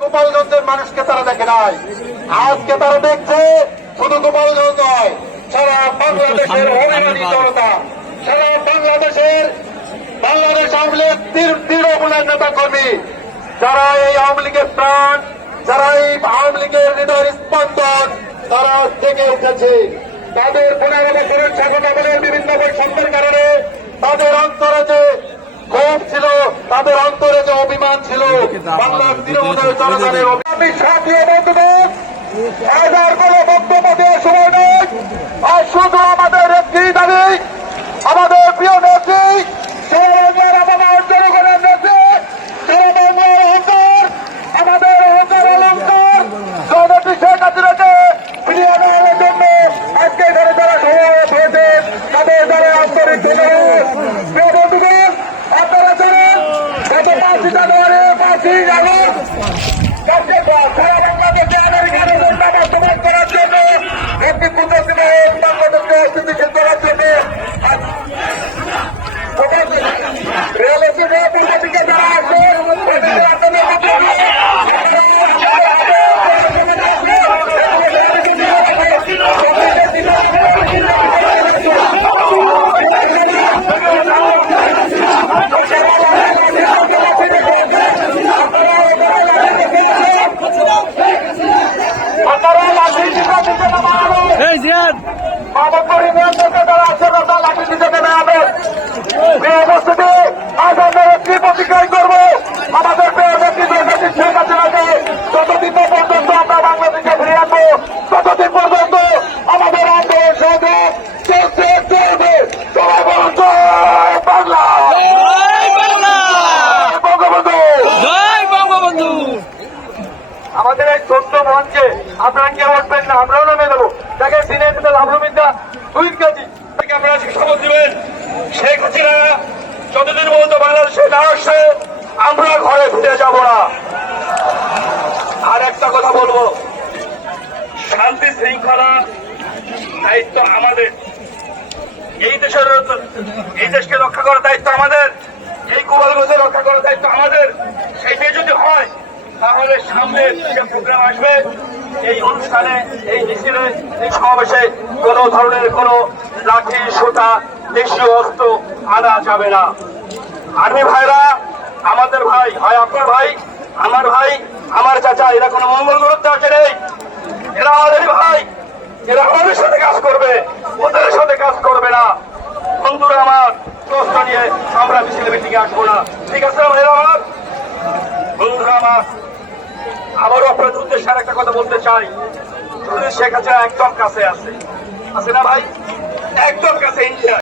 গোপালগঞ্জের মানুষকে তারা দেখে নাই। আজকে তারা দেখছে শুধু গোপালগঞ্জ নয় সারা বাংলাদেশের অভিমানী জনতা সারা বাংলাদেশের বাংলাদেশ আওয়ামী লীগ তৃণমূলের নেতা কর্মী যারা এই আওয়ামী লীগের প্রাণ যারা এই আওয়ামী লীগের হৃদয়ের স্পন্দন তারা জেগে উঠেছে। তাদের পনেরো বছরের স্বাধীনতা বলে বিভিন্ন বৈষম্যের কারণে তাদের অন্তরে যে ক্ষোভ ছিল তাদের অন্তরে অভিমান ছিল। বাংলার তৃণমূলের জনগণের হাজার কোনো বক্তব্য দিয়ে সময় নেই। আর শুধু আমাদের একটি দাবি আমাদের প্রিয় নেত্রী সৌরভের আমার জনগণের নেত্রী সৌরভের অহংকার আমাদের অহংকার অলঙ্কার জননেত্রী শেখ হাসিনাকে ফিরিয়ে নেওয়ার জন্য আজকে এখানে যারা সমাবেশ হয়েছে তাদের দ্বারা আন্তরিক সারা বাংলাদেশে আমেরিকার যোজনা বাস্তবায়ন করার জন্য একটি প্রদর্শনী বাংলাদেশকে স্থিতিশীল করার জন্য রেলওয়ে পূর্ব দিকে যারা আসে তাদের আপনাদের আপনারা লাঠি দিতে দিতে নামাবেন এই জিয়াদ মাদক পরিমাণ থেকে যারা আছে তারা লাঠি দিতে নেমে হবে এই অবস্থাতে আজ আমরা একটি প্রতিক্রিয়া করব আমাদের প্রিয় ব্যক্তি দেশটি শেখ হাসিনাকে যতদিন না পর্যন্ত আমরা বাংলাদেশে ফিরে আসব ততদিন পর্যন্ত আমাদের আন্দোলন সহযোগ চলছে চলবে সবাই বলুন আমাদের এই ছোট্ট মঞ্চে আপনারা কেউ উঠবেন না, আমরাও নামে দেবো দেখেন দিনের দিনে লাভমিতা দুই কেজি থেকে আপনারা শপথ দিবেন শেখ হাসিনা যতদিন পর্যন্ত বাংলাদেশে না আসছে আমরা ঘরে ফিরে যাব না। আর একটা কথা বলব, শান্তি শৃঙ্খলা দায়িত্ব আমাদের। এই দেশের এই দেশকে রক্ষা করার দায়িত্ব আমাদের, এই গোপালগঞ্জে রক্ষা করার দায়িত্ব আমাদের। সেইটাই যদি হয়, তাহলে সামনে যে প্রোগ্রাম আসবে। এই অনুষ্ঠানে, এই মিছিলে, এই সমাবেশে কোন ধরনের কোন লাঠি সুতা দেশীয় অস্ত্র আনা যাবে না। আর্মি ভাইরা, আমাদের ভাই হয় আপনার ভাই, আমার ভাই, আমার চাচা, এরা কোনো মঙ্গল করতে আসে নেই। এরা আমাদের ভাই, এরা আমাদের সাথে কাজ করবে, ওদের সাথে কাজ করবে না। বন্ধুরা আমার, প্রশ্ন নিয়ে আমরা মিছিল মিটিংয়ে আসব না। ঠিক আছে ভাইরা আমার? বন্ধুরা আমার, আবারও আপনাদের উদ্দেশ্যে একটা কথা বলতে চাই। শেখ হাসিনা একদম কাছে আছে। আছে না ভাই? একদম কাছে ইন্ডিয়া।